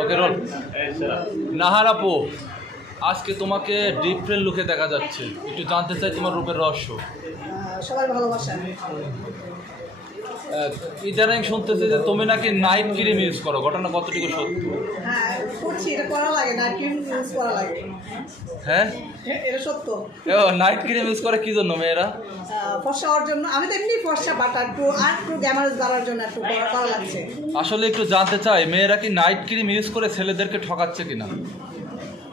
ওকে role আজকে তোমাকে different লুকে দেখা যাচ্ছে। একটু জানতে চাই তোমার রূপের রহস্য। সবাই ভালোবাসা। ইদানিং শুনতেছে যে তুমি নাকি নাইট ক্রিম ইউজ করো। ঘটনা কতটুকু সত্য? হ্যাঁ করছি এটা করা লাগে না ক্রিম ইউজ করা লাগে। হ্যাঁ? হ্যাঁ, এটা সত্য। নাইট ক্রিম ইউজ করে কি জন্য মেয়েরা? ফর্সা হওয়ার জন্য আমি তো এমনি ফর্সা বাট একটু আর একটু গ্যামারেজ বাড়ার জন্য একটু করা লাগছে। আসলে একটু জানতে চাই মেয়েরা কি নাইট ক্রিম ইউজ করে ছেলেদেরকে ঠকাচ্ছে কিনা?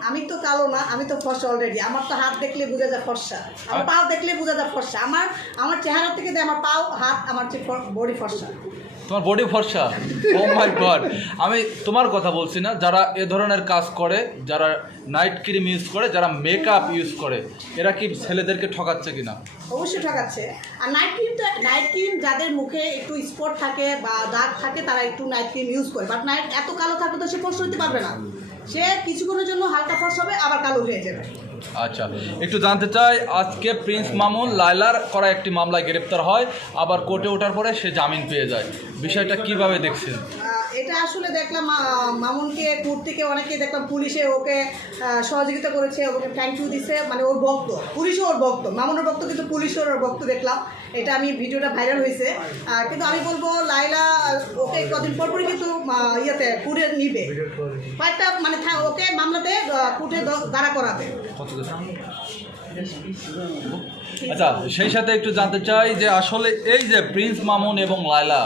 আমি তো কালো না আমি তো ফর্সা অলরেডি আমার তো হাত দেখলে বোঝা যায় ফর্সা। আমার পাও দেখলে বোঝা যায় ফর্সা। আমার আমার চেহারা থেকে আমার পাও হাত আমার বডি ফর্সা। তোমার বডি ফর্সা? ও মাই গড আমি তোমার কথা বলছি না যারা এ ধরনের কাজ করে যারা নাইট ক্রিম ইউজ করে যারা মেকআপ ইউজ করে এরা কি ছেলেদেরকে ঠকাচ্ছে কিনা? অবশ্যই ঠকাচ্ছে। আর নাইট ক্রিম তো নাইট ক্রিম যাদের মুখে একটু স্পট থাকে বা দাগ থাকে তারা একটু নাইট ক্রিম ইউজ করে। বাট নাইট এত কালো থাকলে তো সে ফর্স হতে পারবে না। সে কিছুক্ষণের জন্য হালকা ফর্স হবে আবার কালো হয়ে যাবে। আচ্ছা একটু জানতে চাই আজকে প্রিন্স মামুন লাইলার করা একটি মামলায় গ্রেপ্তার হয় আবার কোর্টে ওঠার পরে সে জামিন পেয়ে যায়। বিষয়টা কীভাবে দেখছেন? এটা আসলে দেখলাম মামুনকে কোর্ট থেকে অনেকে দেখলাম পুলিশে ওকে সহযোগিতা করেছে ওকে থ্যাংক ইউ দিছে। মানে ওর ভক্ত পুলিশও ওর ভক্ত মামুনের ভক্ত কিন্তু পুলিশও ওর ভক্ত দেখলাম। এটা আমি ভিডিওটা ভাইরাল হয়েছে। কিন্তু আমি বলব লাইলা ওকে কদিন পর পরই কিন্তু ইয়েতে কোর্টে নিবে। কয়েকটা মানে ওকে মামলাতে কুটে দাঁড়া করাবে। আচ্ছা সেই সাথে একটু জানতে চাই যে আসলে এই যে প্রিন্স মামুন এবং লায়লা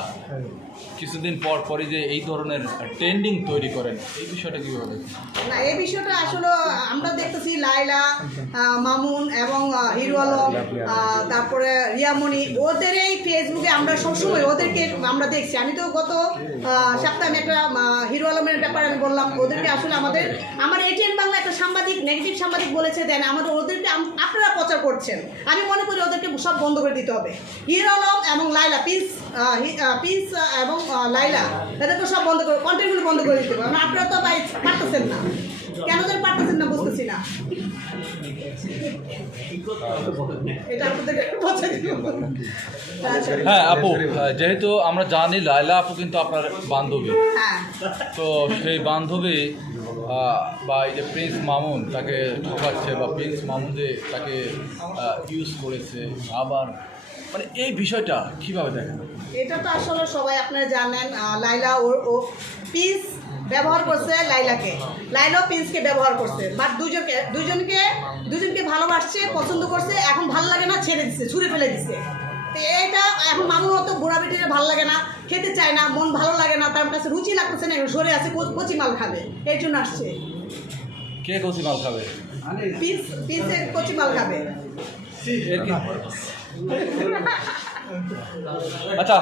কিছুদিন পর পরই যে এই ধরনের ট্রেন্ডিং তৈরি করেন, এই বিষয়টা কীভাবে? না, এই বিষয়টা আসলে আমরা দেখতেছি লাইলা মামুন এবং হিরো আলম তারপরে রিয়ামণি। ওদের এই ফেসবুকে আমরা সবসময় ওদেরকে আমরা দেখছি। আমি তো গত সপ্তাহে একটা হিরো আলমের ব্যাপারে আমি বললাম, ওদেরকে আসলে আমাদের, আমার এটিএন বাংলা একটা সাংবাদিক নেগেটিভ সাংবাদিক বলেছে, দেন আমাদের ওদেরকে আপনারা প্রচার করছেন। আমি মনে করি ওদেরকে সব বন্ধ করে দিতে হবে। হিরো আলম এবং লাইলা পিস পিস এবং লাইলা এদেরকে সব বন্ধ করে কন্টেন্টগুলো বন্ধ করে দিতে হবে। কারণ আপনারা তো পারতেছেন না। কেন যেন পারতেছেন না বুঝতেছি না। আচ্ছা, হ্যাঁ আপু যেহেতু আমরা জানি লায়লা আপু কিন্তু আপনার বান্ধবী। হ্যাঁ। তো সেই বান্ধবী বা এই যে প্রিন্স মামুন তাকে ঠকাচ্ছে বা প্রিন্স মামুন যে তাকে ইউজ করেছে আবার মানে এই বিষয়টা কীভাবে দেখেন? এটা তো আসলে সবাই আপনারা জানেন লাইলা ও ও পিস ব্যবহার করছে লাইলাকে। লাইলাও পিন্সকে ব্যবহার করছে। বাট দুজনকে দুজনকে দুজনকে ভালোবাসছে পছন্দ করছে এখন ভালো লাগে না ছেড়ে দিছে ছুঁড়ে ফেলে দিছে। তো এটা এখন মামুর মতো বুড়া বেটির ভালো লাগে না খেতে চায় না মন ভালো লাগে না তার কাছে রুচি লাগতেছে না সরে আছে কচি মাল খাবে এই জন্য আসছে। কে কচি মাল খাবে? পিস পিসে কচি মাল খাবে। এর আচ্ছা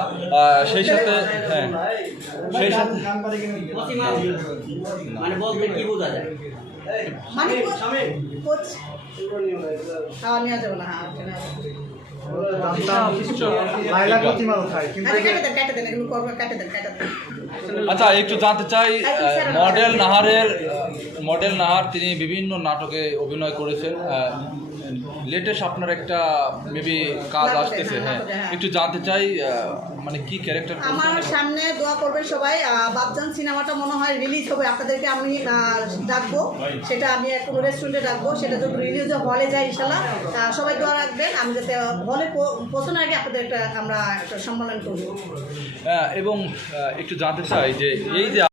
সেই সাথে হ্যাঁ সেই সাথে মানে বলতে কি বোঝা যায়? মানে খাওয়া নেওয়া যাবে না আচ্ছা একটু জানতে চাই মডেল নাহারের মডেল নাহার তিনি বিভিন্ন নাটকে অভিনয় করেছেন লেটেস্ট আপনার একটা মেবি কাজ আসতেছে হ্যাঁ, হ্যাঁ। হ্যাঁ। একটু জানতে চাই মানে কি ক্যারেক্টার আমার সামনে দোয়া করবেন সবাই বাপজান সিনেমাটা মনে হয় রিলিজ হবে আপনাদেরকে আমি ডাকবো। সেটা আমি কোনো রেস্টুরেন্টে ডাকবো সেটা যদি রিলিজ হলে যায় ইনশাল্লাহ সবাই দোয়া রাখবেন আমি যাতে হলে পৌঁছানোর আগে আপনাদের একটা আমরা একটা সম্মেলন করব। এবং একটু জানতে চাই যে এই যে